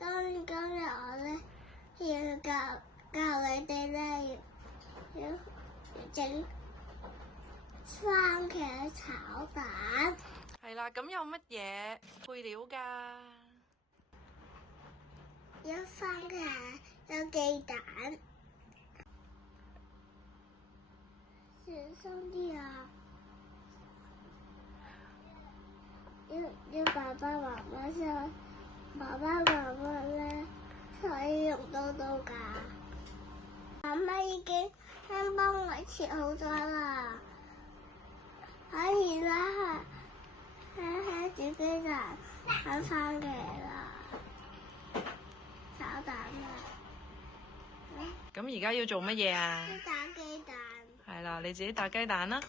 今日我咧要教你哋咧要整番茄炒蛋。係啦，咁有乜嘢配料㗎？有番茄，有雞蛋，小心啲啊！要爸爸媽媽先，爸爸媽媽咧可以用刀㗎。媽媽已經幫我切好咗啦，可以啦，煮雞蛋炒番茄啦，炒蛋啦。咁而家要做乜嘢啊？要打雞蛋。係啦，你自己打雞蛋啦。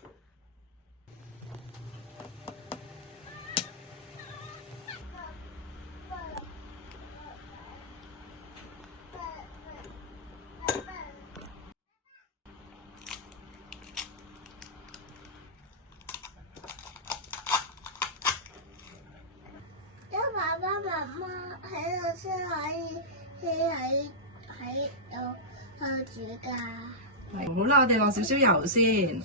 有爸爸媽媽喺度先可以喺度煮㗎。好啦，我哋落少少油先。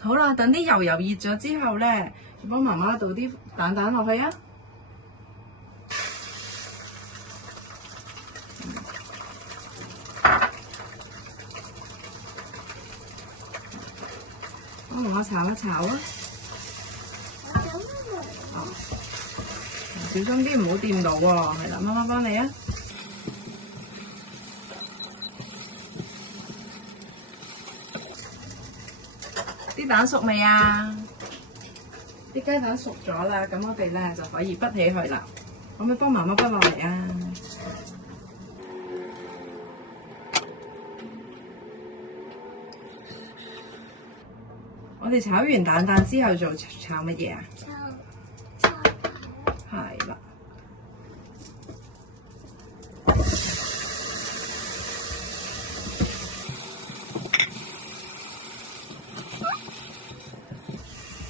好啦，等啲油熱咗之後咧，幫媽媽倒啲蛋落去啊。幫媽媽炒一炒啊。小心啲，唔好掂到喎。係啦，媽媽幫你啊。啲蛋熟未啊？啲雞蛋熟咗啦，咁我哋咧就可以滗起佢啦。可唔可以幫媽媽滗落嚟啊？我哋炒完蛋之後做炒乜嘢啊？炒係啦。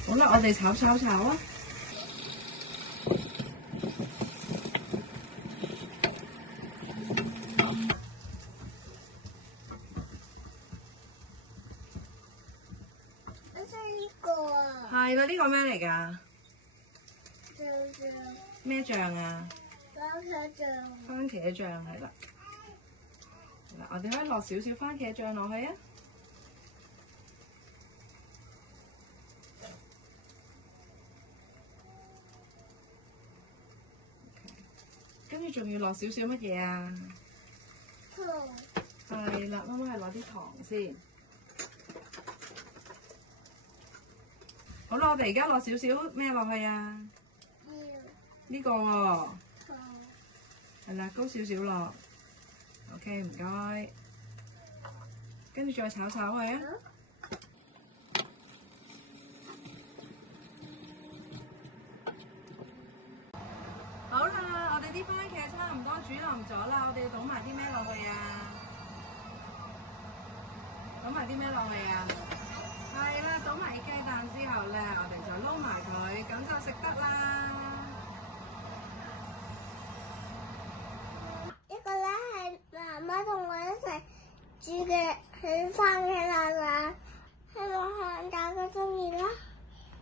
好啦，我哋炒啊！我想呢個啊。係啦，呢個咩嚟㗎？醬咩醬啊？番茄醬。番茄醬係啦。嗱，我哋可以落少少番茄醬落去啊。跟住仲要落少少乜嘢啊？糖。係啦，媽媽係攞啲糖先。好啦，我哋而家落少少咩落去啊？呢個喎。糖。係啦，高少少落。OK， 唔該。跟住再炒佢啊。好啦，我哋啲番茄差唔多煮腍咗啦，我哋要倒埋啲咩落去啊？倒埋啲咩落去啊？係啦，倒埋雞蛋之後咧，我哋就